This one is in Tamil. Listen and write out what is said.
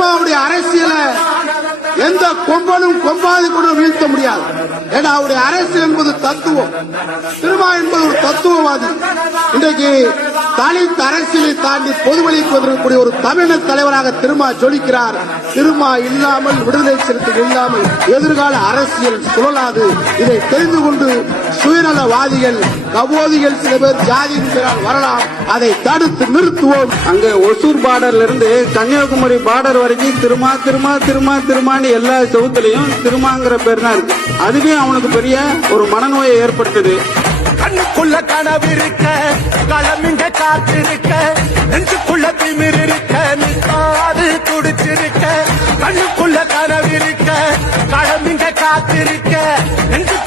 திருமாவுடைய அரசியல எந்த கொம்பனும் கொம்பாதி கூட வீழ்த்த முடியாது. ஏன்னா அவருடைய அரசியல் என்பது தத்துவம். திருமா என்பது ஒரு தத்துவவாதி. இன்றைக்கு தலித் அரசியலை தாண்டி பொதுவெளிக்கு வந்திருக்கக்கூடிய ஒரு தமிழக தலைவராக திருமா ஜொலிக்கிறார். திருமா இல்லாமல், விடுதலை சிறுத்தைகள் இல்லாமல் எதிர்கால அரசியல் சுழலாது. இதை தெரிந்து கொண்டு சுயநலவாதிகள், கபோதிகள் சில பேர் ஜாதியின் பெயரால் வரலாம். அதை தடுத்து நிறுத்துவோம். அங்க ஒசூர் பார்டர்ல இருந்து கன்னியாகுமரி பார்டர் வரைக்கும் திருமா திருமா திருமா திருமான்னு எல்லா செவுத்துலயும் திருமாங்கிற பேர் தான் இருக்கு. அதுவே அவனுக்கு பெரிய ஒரு மனநோயை ஏற்படுத்துது. கண்ணுக்குள்ள கனவு இருக்க, களமிங்க காத்திருக்க, நெஞ்சுக்குள்ள திமிர் இருக்க, நிற்காது துடிச்சிருக்க. கண்ணுக்குள்ள கனவு இருக்க, களமிங்க காத்திருக்க, நெஞ்சு